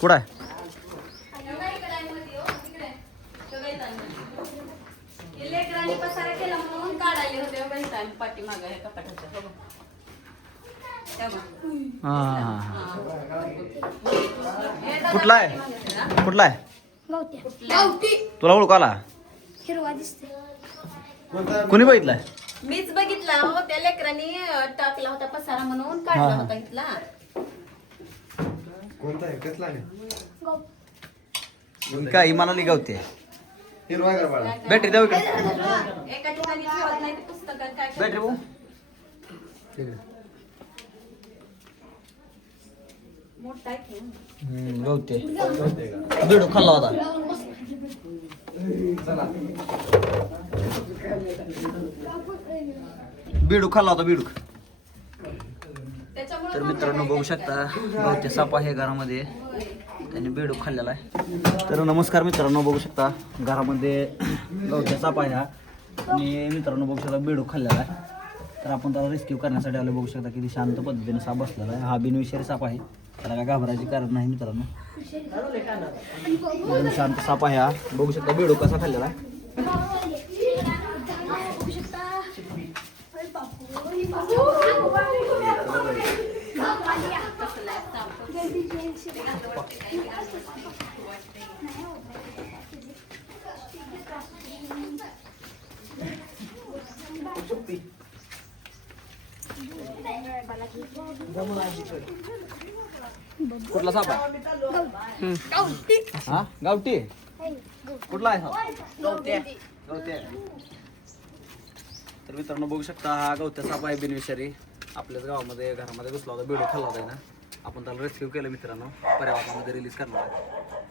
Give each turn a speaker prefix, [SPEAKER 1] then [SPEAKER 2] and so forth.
[SPEAKER 1] कुठं आहे? कुठला आहे? कुठला आहे? तुला ओळख आला
[SPEAKER 2] हिरवा दिसते
[SPEAKER 1] कुणी बघितलाय?
[SPEAKER 3] मीच बघितला हो त्या लेकरांनी अं, टाकला होता पसारा म्हणून काढला
[SPEAKER 1] हा.
[SPEAKER 3] होता इथला.
[SPEAKER 4] कोणता आहे? कसला आहे?
[SPEAKER 1] काय इमानाली गावते
[SPEAKER 4] हिरवा का बाळा.
[SPEAKER 1] बॅटरी
[SPEAKER 3] एका ठिकाणी ठेवत नाही ते पुस्तकात काय
[SPEAKER 1] बॅटरी भाऊ.
[SPEAKER 4] ठीक आहे.
[SPEAKER 3] मोठा आहे की.
[SPEAKER 1] गावते
[SPEAKER 4] कोणते का?
[SPEAKER 1] बिडू खाल्ला होता.
[SPEAKER 4] चला.
[SPEAKER 1] बिडू खाल्ला होता बिडूक
[SPEAKER 3] त्याच्यामुळे
[SPEAKER 1] तर मित्रांनो बघू शकता गावते साप आहे घरामध्ये. त्यांनी बेडूक खाल्लेला आहे. तर नमस्कार मित्रांनो बघू शकता घरामध्ये गावच्या साप आहे हा. आणि मित्रांनो बघू शकता बेडूक खाल्लेला आहे. तर आपण त्याला रेस्क्यू करण्यासाठी आलो बघू शकता किती शांत पद्धतीने साप बसलेला आहे. हा बिनविषारी साप आहे. त्याला काय घाबरायची कारण नाही मित्रांनो. शांत साप आहे हा बघू शकता बेडूक कसा खाल्लेला आहे कुठला साप आहे? हा? गावठी? कुठला आहे साप? तर मित्रांनो बघू शकता हा गवत्या साप आहे बिनविषारी. आपल्याच गावामध्ये घरामध्ये घुसला होता बिडो खाल्ला होता ना आपण त्याला रेस्क्यू केलं मित्रांनो. पर्यावरणामध्ये रिलीज करणार आहे.